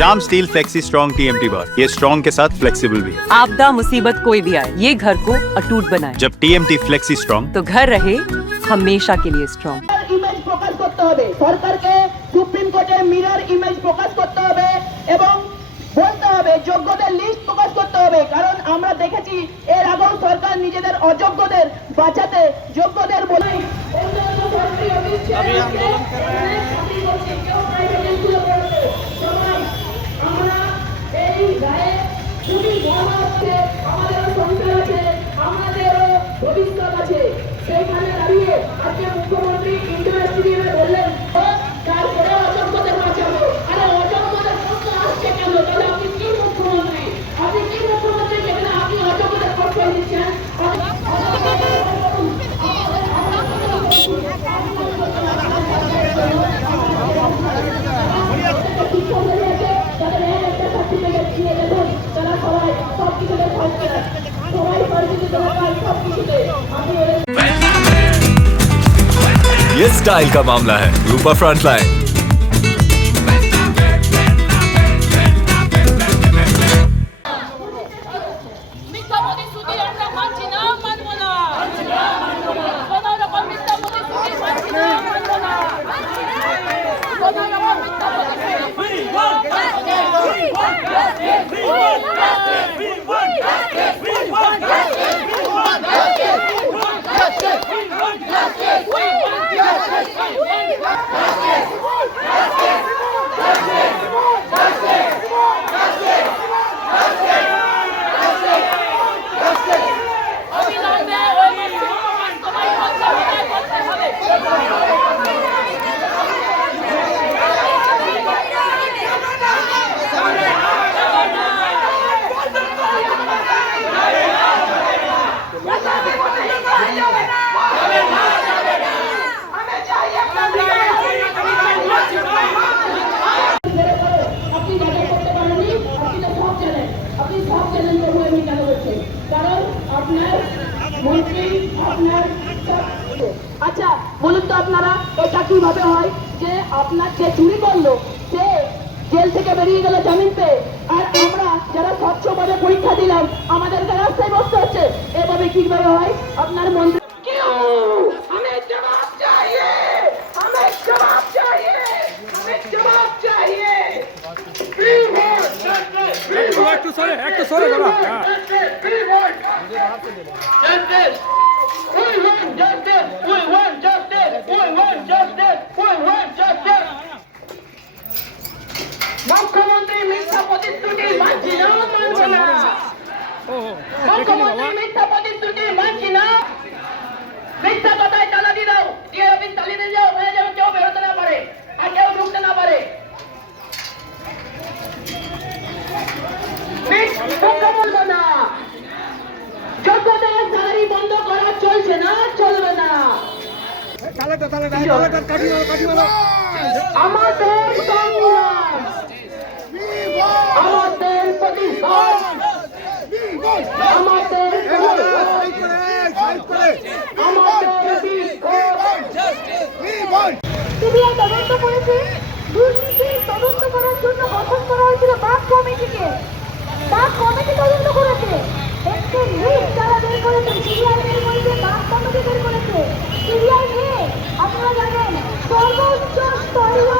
Shyam steel flexi strong TMT बार, ये strong के साथ फ्लेक्सिबल भी है। आपदा मुसीबत कोई भी आए, ये घर को अटूट बनाए। जब टीएमटी फ्लेक्सी स्ट्रॉन्ग, तो घर रहे हमेशा के लिए स्ट्रॉन्ग। ইমেজ প্রকাশ করতে হবে, সরকারকে সুপ্রিম কোর্টের মিরর ইমেজ প্রকাশ করতে হবে এবং বলতে হবে যোগ্যদের লিস্ট প্রকাশ করতে হবে। কারণ আমরা দেখেছি এর আগেও সরকার নিজেদের অযোগ্যদের বাঁচাতে যোগ্যদের বলে আমরা এই গায়ে খুবই ভালো আছে, আমাদেরও সংসার আছে, আমাদেরও ভবিষ্যৎ আছে। সেইখানে দাঁড়িয়ে আজকে মুখ্যমন্ত্রী ইন্ডিয়া স্টেডিয়ামে বললেন তারপরে অযোগ্যদের বাঁচাবো। আরে অযোগ্যদের প্রশ্ন আসছে কেন? তাহলে আপনি কি মুখ্যমন্ত্রী? আপনি কি মুখ্যমন্ত্রী যেখানে আপনি অযোগ্যদের প্রশ্ন দিচ্ছেন? ये स्टाइल का मामला है। रूपा फ्रंटलाइन। আচ্ছা বলুন তো আপনারা এটা কিভাবে হয় যে আপনার যে চুরি করলো সে জেল থেকে বেরিয়ে গেল জামিন পেয়ে, আর আমরা যারা স্বচ্ছভাবে পরীক্ষা দিলাম আমাদেরকে রাস্তায় বসতে হচ্ছে? এভাবে কিভাবে হয় আপনার মন্ত্রী? একটু সরে দাঁড়া। মুখ্যমন্ত্রী মিথ্যা প্রতিশ্রুতি মানছি না, মানছি না। মুখ্যমন্ত্রী মিথ্যা প্রতিশ্রুতি মানছি না। মিথ্যা কথায় তালা দিয়ে দাও, দিয়ে অফিস চালিয়ে দিয়ে যাও, হয়ে যাবে, কেউ বেরোতে না পারে আর কেউ ঢুকতে না পারে। মিথ্যা বলবো না। যোগ্যতার স্যালারি বন্ধ করা চলছে না, চলবে না। আমাদের সংগ্রাম, আমাদের প্রতিবাদ, আমাদের সিবিআই তদন্ত করেছে। দুর্নীতি তদন্ত করার জন্য গঠন করা হয়েছিল বাক কমিটিকে। বাক কমিটি তদন্ত করেছে। একটি লিস্ট তারা বের করেছে, সিবিআই বের করেছে, বাক কমিটি বের করেছে। সিবিআই নিয়ে আপনারা জানেন সর্বোচ্চ স্তরীয়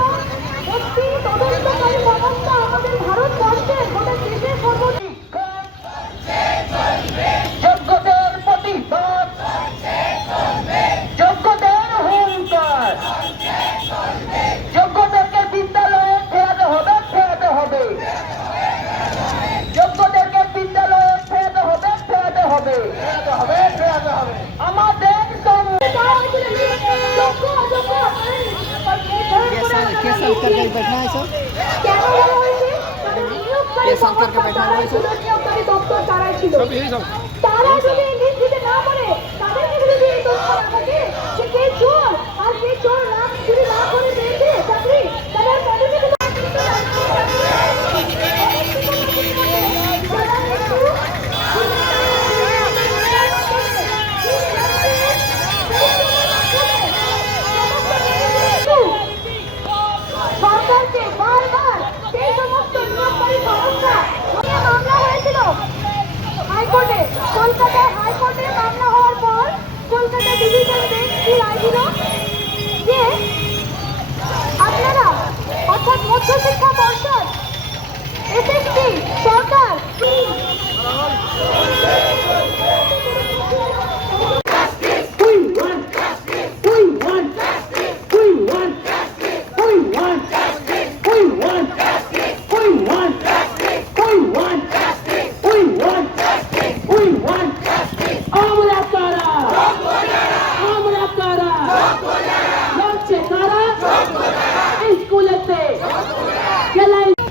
একটি তদন্তকারী সংস্থা আমাদের ভারতবর্ষের গোটা দেশের সর্বোচ্চ। যোগ্যদের প্রতিবাদ, যোগ্যদের হুঙ্কার, যোগ্যদেরকে বিদ্যালয়ে ফেরাতে হবে, ফেরাতে হবে। যোগ্যদেরকে বিদ্যালয়ে ফেরাতে হবে, ফেরাতে হবে, ফেরাতে হবে। আমাদের তারা যদি লিস্ট দিতে না পারে তাদেরকে যদি কে চোর আর কে চোর না যদি না করে দিয়েছে চাকরি, তাদের সরকারকে বারবার সেই সমস্ত কলকাতায় হাইকোর্টে মামলা হওয়ার পর কলকাতা ডিভিশন বেঞ্চ কি রায় দিল যে আপনারা অর্থাৎ মধ্যশিক্ষা পর্ষদ এসএসসি সরকার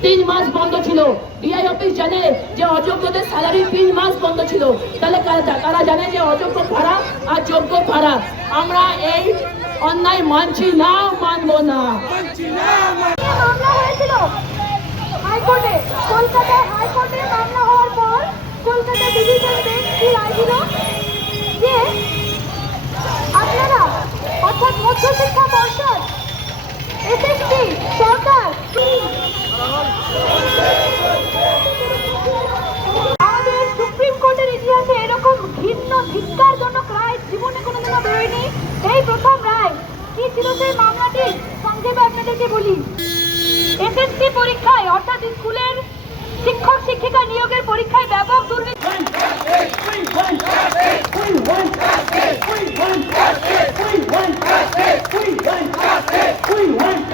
তিন মাস বন্ধ ছিল। ডিআই অফিস জানে যে অযোগ্যদের স্যালারি 3 মাস বন্ধ ছিল। তাহলে তারা জানে যে অযোগ্য ফারাক আর যোগ্য ফারাক। আমরা এই অন্যায় মানছি না, মানবো না। মামলা হয়েছিল হাইকোর্টে, কলকাতায় হাইকোর্টে মামলা হওয়ার পর কলকাতা ডিভিশন বেঞ্চ কি রায় দিল যে আপনারা অর্থাৎ মধ্যশিক্ষা পর্ষদ এসএসসি সরকার আমাদের সুপ্রিম কোর্টের ইতিহাসে এরকম ঘৃণ্য ধিক্কারজনক রায় জীবনে কোনোদিনও বেরোয়নি। এই প্রথম রায়। কি ছিল সেই মামলাটি সংক্ষেপে আপনাদেরকে বলি। এসএসসি পরীক্ষায় অর্থাৎ স্কুলের শিক্ষক শিক্ষিকা নিয়োগের পরীক্ষায় ব্যাপক দুর্নীতি We want